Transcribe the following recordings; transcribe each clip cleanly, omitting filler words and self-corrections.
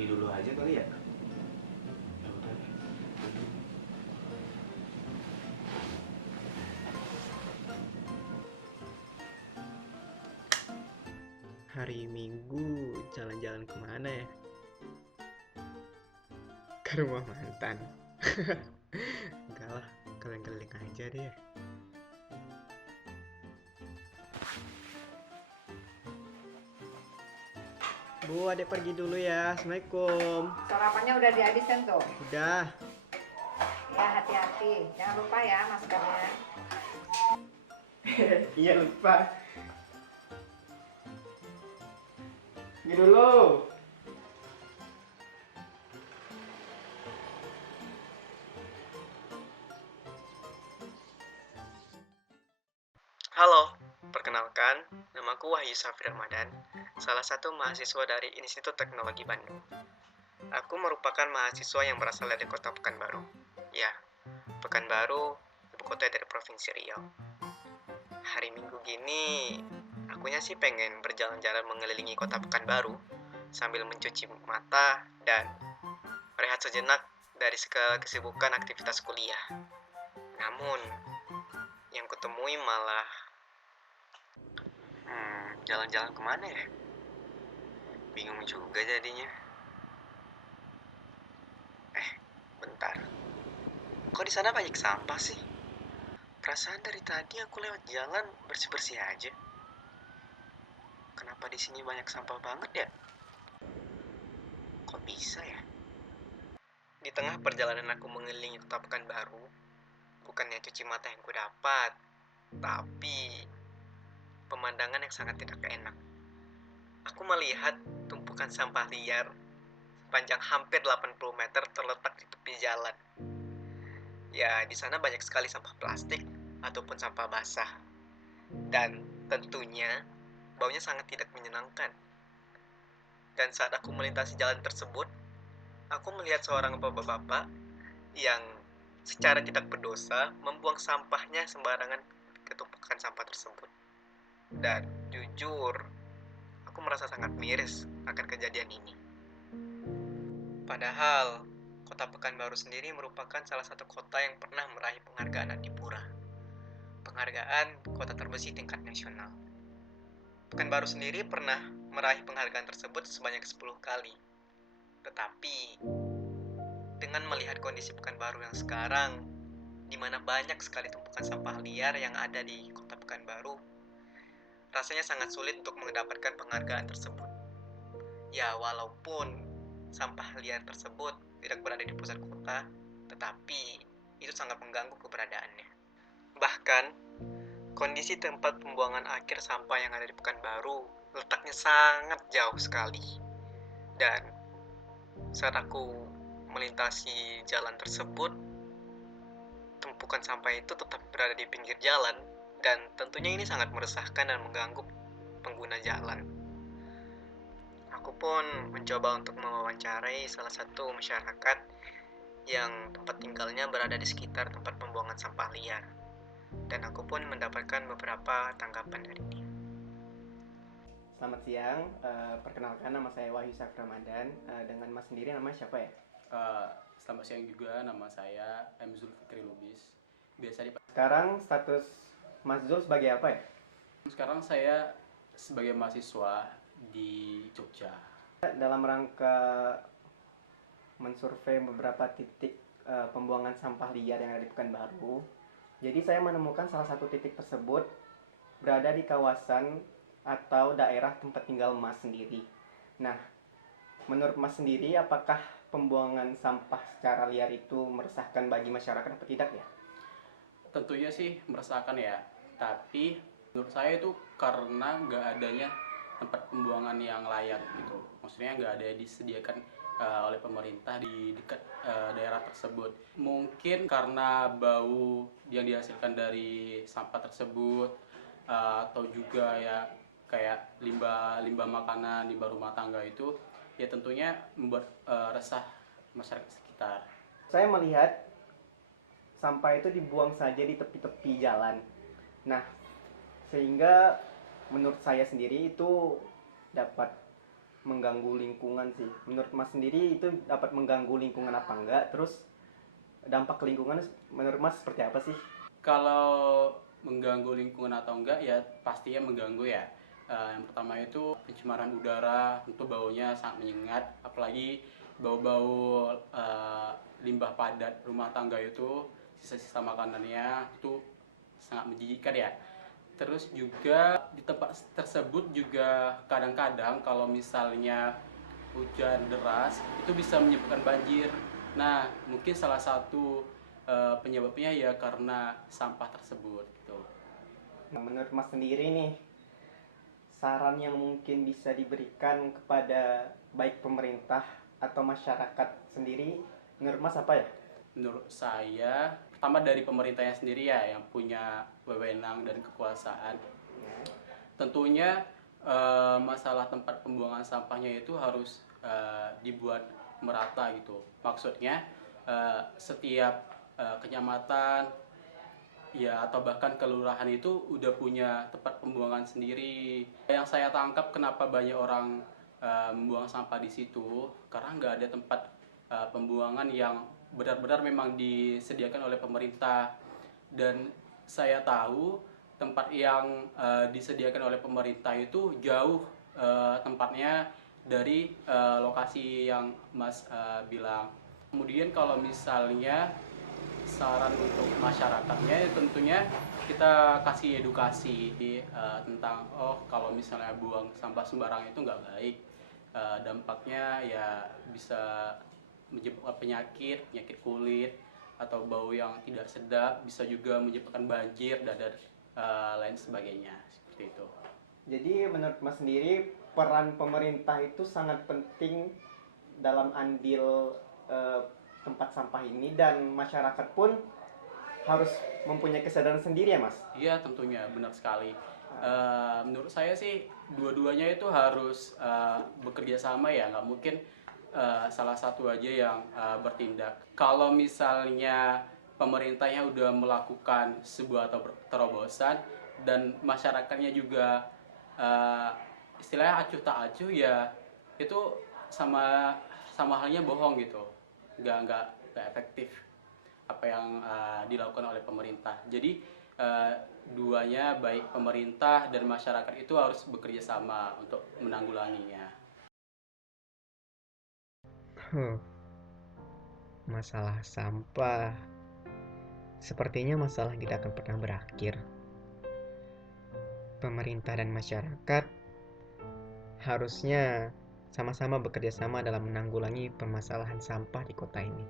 mandi dulu aja kali ya. Ya udah deh. Hari Minggu jalan-jalan kemana ya? Ke rumah mantan. Enggak lah, keliling-keliling aja deh. Bu, adek pergi dulu ya. Assalamualaikum. Sarapannya udah dihabisin tuh. Udah. Ya hati-hati, jangan lupa ya maskernya. Iya lupa. Pergi dulu. Halo, perkenalkan, namaku Wahyu Safri Ramadan, salah satu mahasiswa dari Institut Teknologi Bandung. Aku merupakan mahasiswa yang berasal dari kota Pekanbaru. Ya, Pekanbaru, ibu kota dari Provinsi Riau. Hari Minggu gini, akunya sih pengen berjalan-jalan mengelilingi kota Pekanbaru sambil mencuci mata dan rehat sejenak dari segala kesibukan aktivitas kuliah. Namun, yang kutemui malah jalan-jalan kemana ya? Bingung juga jadinya. Bentar. Kok di sana banyak sampah sih? Perasaan dari tadi aku lewat jalan bersih-bersih aja. Kenapa di sini banyak sampah banget ya? Kok bisa ya? Di tengah perjalanan aku mengelilingi kota Pekanbaru, bukannya cuci mata yang ku dapat, tapi pemandangan yang sangat tidak enak. Aku melihat tumpukan sampah liar panjang hampir 80 meter terletak di tepi jalan. Ya, di sana banyak sekali sampah plastik ataupun sampah basah. Dan tentunya baunya sangat tidak menyenangkan. Dan saat aku melintasi jalan tersebut, aku melihat seorang bapak-bapak yang secara tidak berdosa membuang sampahnya sembarangan ke tumpukan sampah tersebut. Dan jujur, aku merasa sangat miris akan kejadian ini. Padahal, kota Pekanbaru sendiri merupakan salah satu kota yang pernah meraih penghargaan Adipura. Penghargaan kota terbersih tingkat nasional. Pekanbaru sendiri pernah meraih penghargaan tersebut sebanyak 10 kali. Tetapi, dengan melihat kondisi Pekanbaru yang sekarang, di mana banyak sekali tumpukan sampah liar yang ada di kota Pekanbaru, rasanya sangat sulit untuk mendapatkan penghargaan tersebut. Ya, walaupun sampah liar tersebut tidak berada di pusat kota, tetapi itu sangat mengganggu keberadaannya. Bahkan, kondisi tempat pembuangan akhir sampah yang ada di Pekanbaru letaknya sangat jauh sekali. Dan saat aku melintasi jalan tersebut, tumpukan sampah itu tetap berada di pinggir jalan, dan tentunya ini sangat meresahkan dan mengganggu pengguna jalan. Aku pun mencoba untuk mewawancarai salah satu masyarakat yang tempat tinggalnya berada di sekitar tempat pembuangan sampah liar. Dan aku pun mendapatkan beberapa tanggapan dari dia. Selamat siang, perkenalkan nama saya Wahyu Safri Ramadan. Dengan Mas sendiri namanya siapa ya? Selamat siang juga, nama saya M. Zulfikri Lubis. Biasa dipanggil. Sekarang status Mas Zul sebagai apa ya? Sekarang saya sebagai mahasiswa di Jogja. Dalam rangka mensurvei beberapa titik pembuangan sampah liar yang ada di Pekanbaru, jadi saya menemukan salah satu titik tersebut berada di kawasan atau daerah tempat tinggal Mas sendiri. Nah, menurut Mas sendiri, apakah pembuangan sampah secara liar itu meresahkan bagi masyarakat atau tidak ya? Tentunya sih meresahkan ya, tapi menurut saya itu karena nggak adanya tempat pembuangan yang layak gitu. Maksudnya nggak ada disediakan oleh pemerintah di dekat daerah tersebut. Mungkin karena bau yang dihasilkan dari sampah tersebut, atau juga ya kayak limbah makanan, limbah rumah tangga itu ya tentunya membuat resah masyarakat sekitar. Saya melihat sampah itu dibuang saja di tepi-tepi jalan. Nah, sehingga menurut saya sendiri itu dapat mengganggu lingkungan sih. Menurut Mas sendiri itu dapat mengganggu lingkungan apa enggak? Terus dampak lingkungan menurut Mas seperti apa sih? Kalau mengganggu lingkungan atau enggak ya pastinya mengganggu ya. Yang pertama itu pencemaran udara, tentu baunya sangat menyengat, apalagi bau-bau limbah padat rumah tangga itu, sisa-sisa makanannya itu sangat menjijikkan ya. Terus juga di tempat tersebut juga kadang-kadang kalau misalnya hujan deras itu bisa menyebabkan banjir. Nah, mungkin salah satu penyebabnya ya karena sampah tersebut gitu. Nah, menurut Mas sendiri nih, saran yang mungkin bisa diberikan kepada baik pemerintah atau masyarakat sendiri, menurut Mas apa ya? Menurut saya, pertama dari pemerintahnya sendiri ya yang punya wewenang dan kekuasaan. Tentunya masalah tempat pembuangan sampahnya itu harus dibuat merata gitu. Maksudnya setiap kecamatan ya atau bahkan kelurahan itu udah punya tempat pembuangan sendiri. Yang saya tangkap kenapa banyak orang membuang sampah di situ karena nggak ada tempat pembuangan yang benar-benar memang disediakan oleh pemerintah. Dan saya tahu tempat yang disediakan oleh pemerintah itu jauh tempatnya dari lokasi yang Mas bilang. Kemudian kalau misalnya saran untuk masyarakatnya ya tentunya kita kasih edukasi tentang kalau misalnya buang sampah sembarang itu nggak baik. Dampaknya ya bisa menyebabkan penyakit kulit atau bau yang tidak sedap, bisa juga menyebabkan banjir dan lain sebagainya seperti itu. Jadi menurut Mas sendiri peran pemerintah itu sangat penting dalam andil tempat sampah ini, dan masyarakat pun harus mempunyai kesadaran sendiri ya Mas? Iya tentunya benar sekali. Menurut saya sih dua-duanya itu harus bekerja sama ya, nggak mungkin salah satu aja yang bertindak. Kalau misalnya pemerintahnya udah melakukan sebuah terobosan dan masyarakatnya juga istilahnya acuh tak acuh ya itu sama halnya bohong gitu, nggak efektif apa yang dilakukan oleh pemerintah. Jadi duanya baik pemerintah dan masyarakat itu harus bekerja sama untuk menanggulanginya. Masalah sampah sepertinya masalah yang tidak akan pernah berakhir. Pemerintah dan masyarakat harusnya sama-sama bekerja sama dalam menanggulangi permasalahan sampah di kota ini.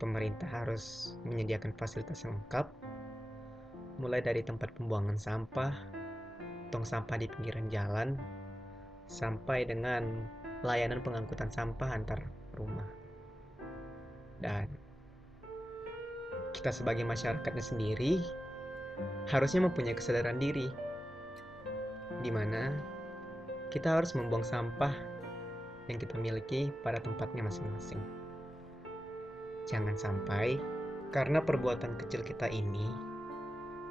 Pemerintah harus menyediakan fasilitas yang lengkap, mulai dari tempat pembuangan sampah, tong sampah di pinggiran jalan, sampai dengan layanan pengangkutan sampah antar rumah. Dan kita sebagai masyarakatnya sendiri harusnya mempunyai kesadaran diri, di mana kita harus membuang sampah yang kita miliki pada tempatnya masing-masing. Jangan sampai karena perbuatan kecil kita ini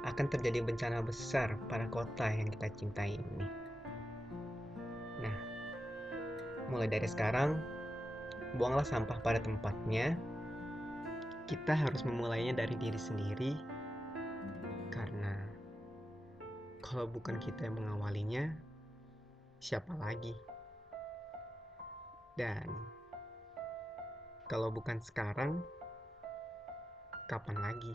akan terjadi bencana besar pada kota yang kita cintai ini. Nah, mulai dari sekarang, buanglah sampah pada tempatnya. Kita harus memulainya dari diri sendiri, karena kalau bukan kita yang mengawalinya, siapa lagi? Dan kalau bukan sekarang, kapan lagi?